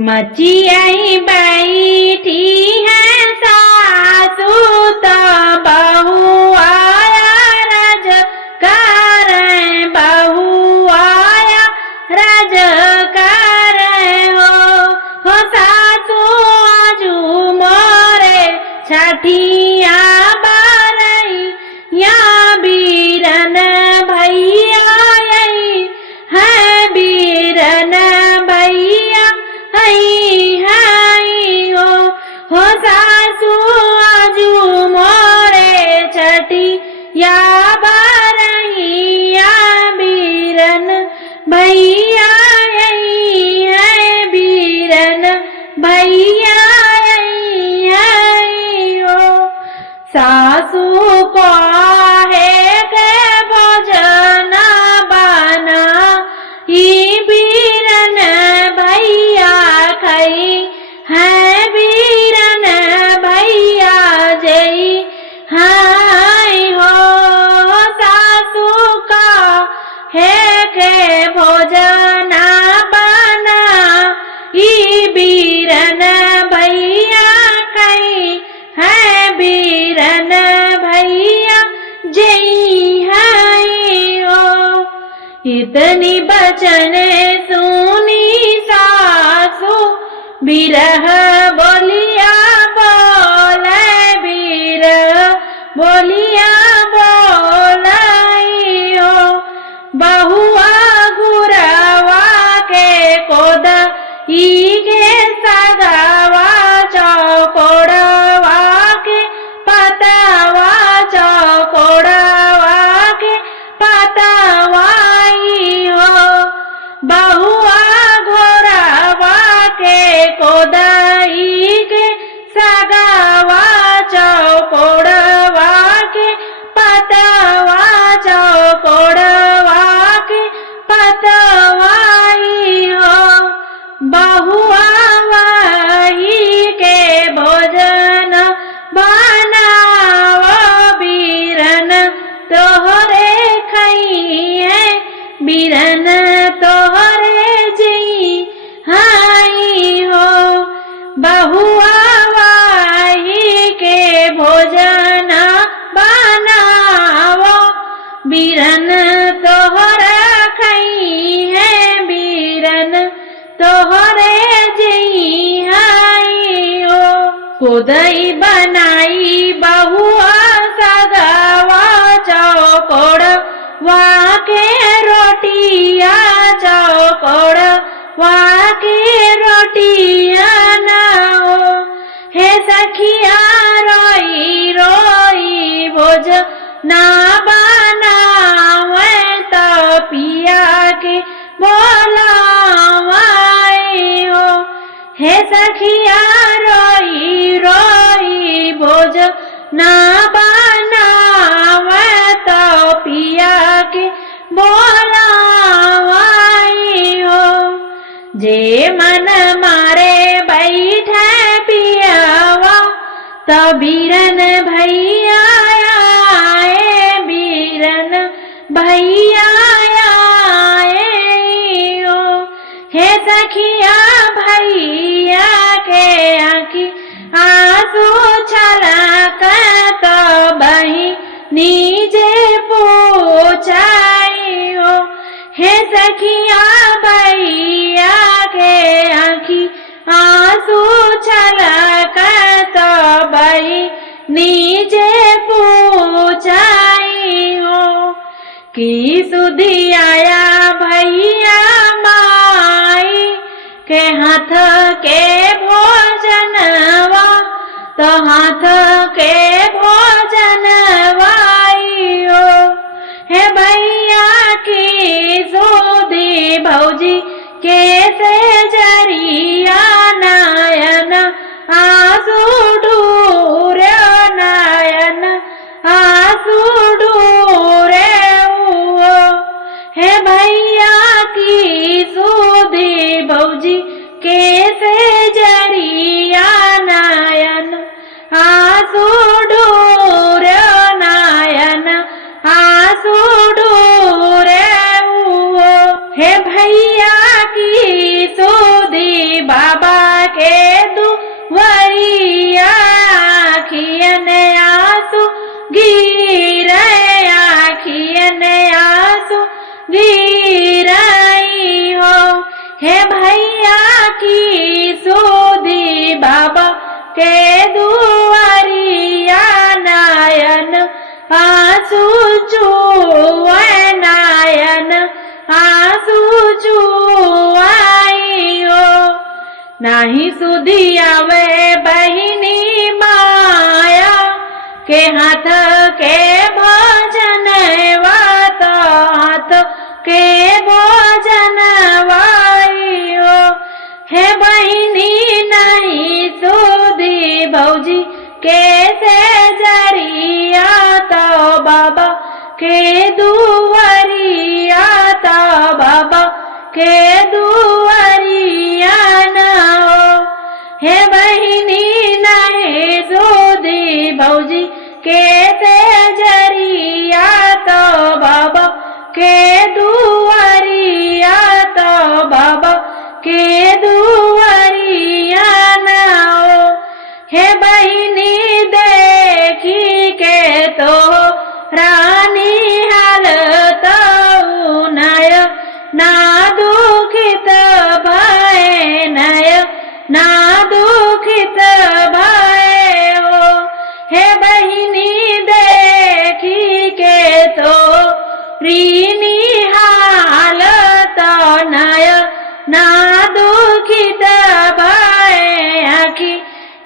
मचियाई बैठी है सासू तो बहू आया रज कर बहू आया रज कर हो सासू आजू मोरे छठिया बारई या बीरन भैया है बीरन भैया हो सासू आजू मोरे छठी या बारहिया बीरन भैया है बीरन भैया हो सासू को है के भोजन बना ई बीरन भैया खई है बीरन भैया जई हाय हो सासू का है के भोजन बना ई बीरन भैया खई है बीरन भैया जई हाय हो इतनी बचन सुनी सासू बिरह बोलिया बोले बिरह बोलिया बोलियो बहुआ गुरवा के कोद ईगे सगवा चौकोड़वा के पतवा चौकोड़वा के पतवाई हो बहुआ घोड़वा के कोदाई के सगावा चौकोड़वा के पतवा चौकोड़वा के पतवाई हो बहुआ वही के भोजन बनाओ बीरन तोहरे खइए बीरन तोहरे जी हाई हो बहुआ वाही के भोजन बनाओ बीरन तोहरा खई है बीरन तोहरे जी हाई हो खुदई बनाई बहुआ सगवा चौकोड़ वाके रोटिया चौकोड़ वाके रोटिया ना हो हे सखिया रोई रोई भोज ना बनावे तो पिया के बोलावाई हो हे सखिया रोई रोई भोज ना बनावे तो पिया के बोलावाई हो जे मन मारे बैठे पियावा तो बीरन भैया आए बीरन भैया आए हो हे सखिया भैया के आँखी आंसू छलक तो बही नीचे पूछाई हो हे सखिया भैया के आँखी आंसू छलक तो बही नीचे पूछाई हो कि सुधी आया भैया माई के हाथ के भोजनवा तो हाथ के भोजनवाई हो हे भैया की सुधी भौजी कैसे जरिया नयन आंसू ढूरे नयन आंसू ढूरे हे भैया की सुधी भौजी कैसे जरिया नयन आंसू ढूरे नयन आंसू ढूरे हे भैया की सुधी वरिया आखियन आंसू गिरे आखियन आंसू गिराई हो। हे भैया की सोधी बाबा के दुआरिया नयन आंसू चुए नयन आंसू चुआई हो। नाही सुधी आवे बहिनी माया के हाथ के भोजन वात हाथ के भोजन वाइयो। हे बहिनी नहीं सुधी भौजी कैसे जरिया तो बाबा के दुआरिया तो बाबा के दुआरिया न हो। हे बहिनी नहीं सुधी भौजी कैसे जरिया तो बाबा के दुआरिया तो बाबा के दुआरिया न हो। हे बहिनी देखी के तो रानी हालत नय ना दुखित भय नय ना दुखित भय हो। हे बहिनी देखी के तो रीनी हालत नय ना दुखित भय आखी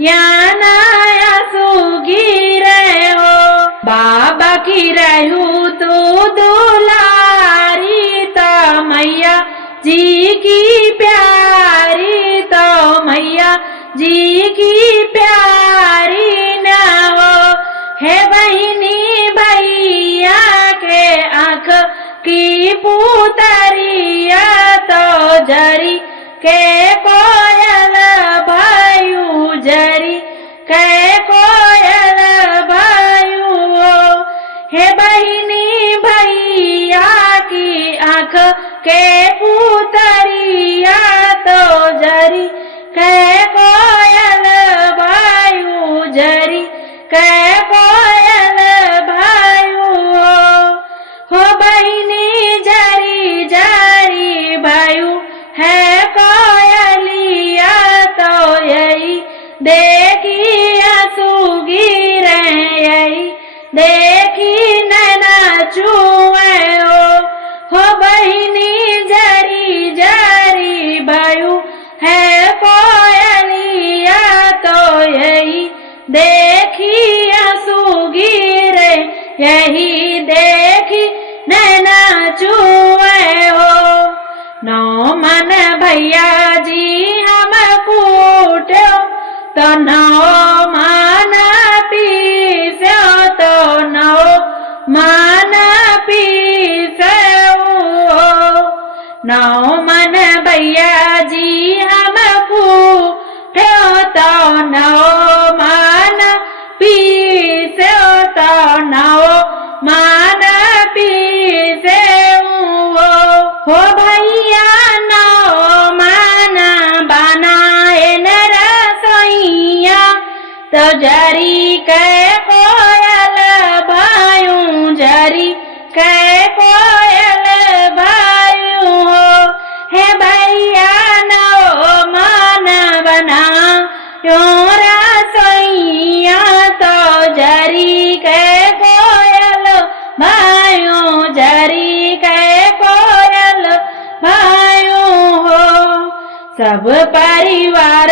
या नया सुगिरे हो। बाबा की रहू तो दुलारी तो मैया जी की प्यारी तो मैया जी की प्यारी न हो। हे बहिनी भैया के आँख की पुतरिया तो जरी के कोयल भायु जरी के कोयल भायु हो। हे बहिनी भैया की आँख के पुतरिया तो जरी के कोयल भायु जरी के कोयल भायु हो। बहिनी जरी जरी भायु है कोयलिया तो यही देखी आंसू गिरे यही देखी नैना चुए हो। बहिनी जरी जरी भायु है कोयलिया तो यही देखी आंसू गिरे यही देखी नैना चुए हो। नौ मन भैया जी हम कूटो तो नौ मन पीसो तो नौ मन पीसो। नौ मन भैया जी हम कूटो तो नौ मन पीसो तो नौ मन पीसे हो। भैया नौ मन बनाए न रसोइया तो जरी के कोयल भायू जरी के कोयल भायू हो। हे भैया नौ मन बना यो रसोइया तो जरी के कोयल भायू जरी के कोयल भायू हो। सब परिवार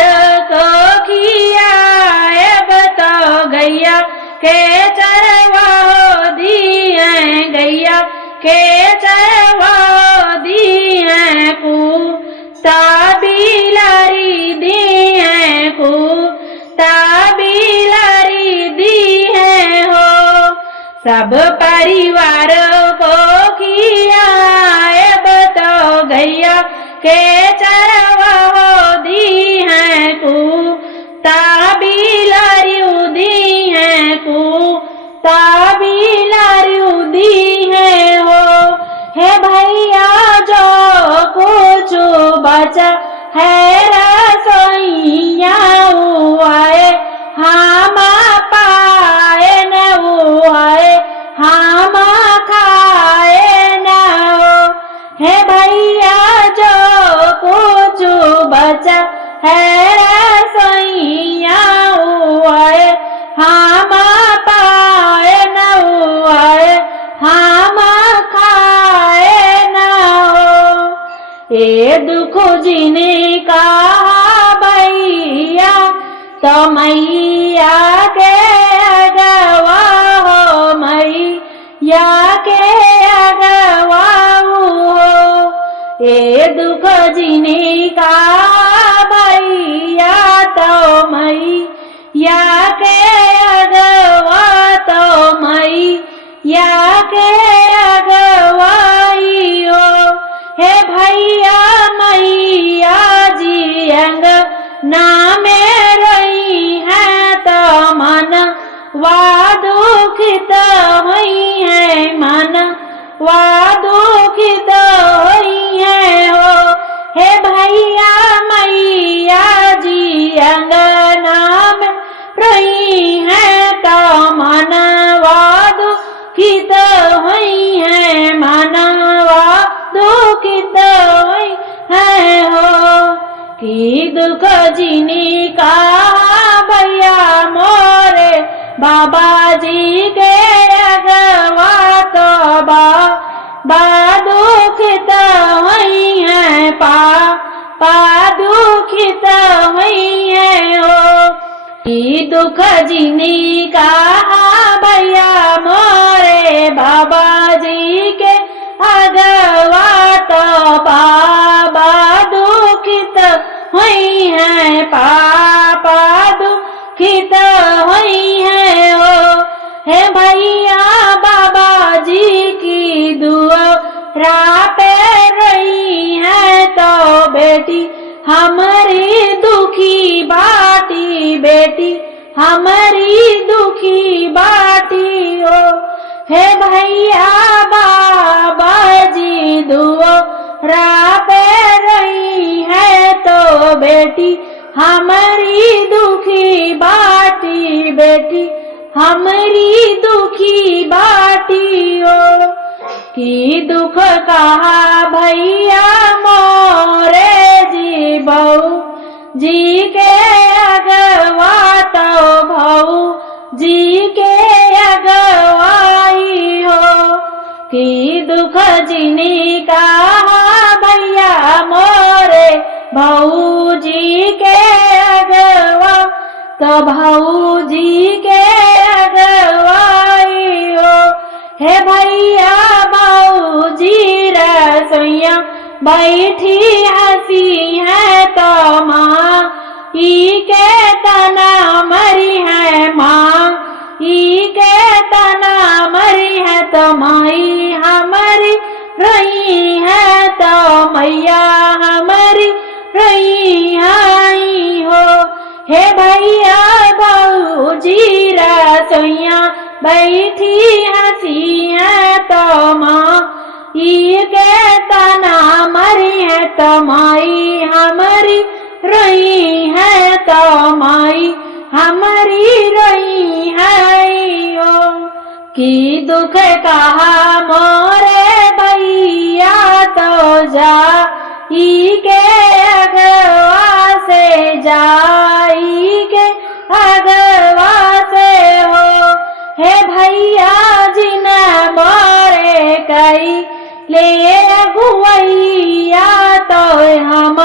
को खियाए तो गैया के चरवा दिए गैया के चरवा दिए को ताबिलारी दिए को ताबिलारी दिए हो। सब परिवार को खियाए तो गैया के चरवा दी है को ताबिलारी दी है को ताबिलारी दी है हो। हे भैया जो कुछ बचा है रसोइया जी ने कहा भैया तो मैया के अगवा हो, मैया के अगवा हो। ये दुख जी ने कहा भैया तो मैया के अगवा, तो मैया के अगवाई हो। हे भैया मैया जी अंगना में रही है तो मन वा दुखित हुई है, मन वा दुखित हुई है हो। हे भैया मैया जी अंगना में रही है तो मन वा दुखित हुई है, मन वा दुखित हुई है हो। कि दुख जी ने कहा भैया मोरे बाबा जी के अगवा तो बाबा दुखित हुई है, पापा दुखित हुई है हो। कि दुख जी ने कहा भैया मोरे बाबा जी के अगवा तो बाबा दुखित हुई है, पापा दुखित हुई है हो। हे भैया बाबा जी की दुआरा पे रही है तो बेटी हमारी दुखी बाटी, बेटी हमारी दुखी बाटी हो। हे भैया बाबा जी दुआरा पे रही है तो बेटी हमारी दुखी बाटी, बेटी हमारी दुखी बाटी हो। कि दुख कहा भैया मोरे जी बहू जी के अगवा तो भाऊ जी के अगवाई हो। कि दुख जी ने कहा भैया मोरे भाऊ जी के अगवा तो भाऊ जी के अगवाई हो। हे भैया भाऊ जी रसोइया बैठी हंसी है तो माँ ई के तना मरी है, माँ ई के तना मरी है तो माई हमारी रही है तो मैया हमारी रही आई हो। हे भैया भाऊ जी रसोइया बैठी हंसी है तो माँ ई के तना मरी है तो माई हमारी रही है तो माई हमारी रही है हो। कि दुख कहा मोरे भैया तो जा ई के अगवा से, जाई के अगवा से हो। हे भैया जी न मोरे कई ले अगुवैया तो हम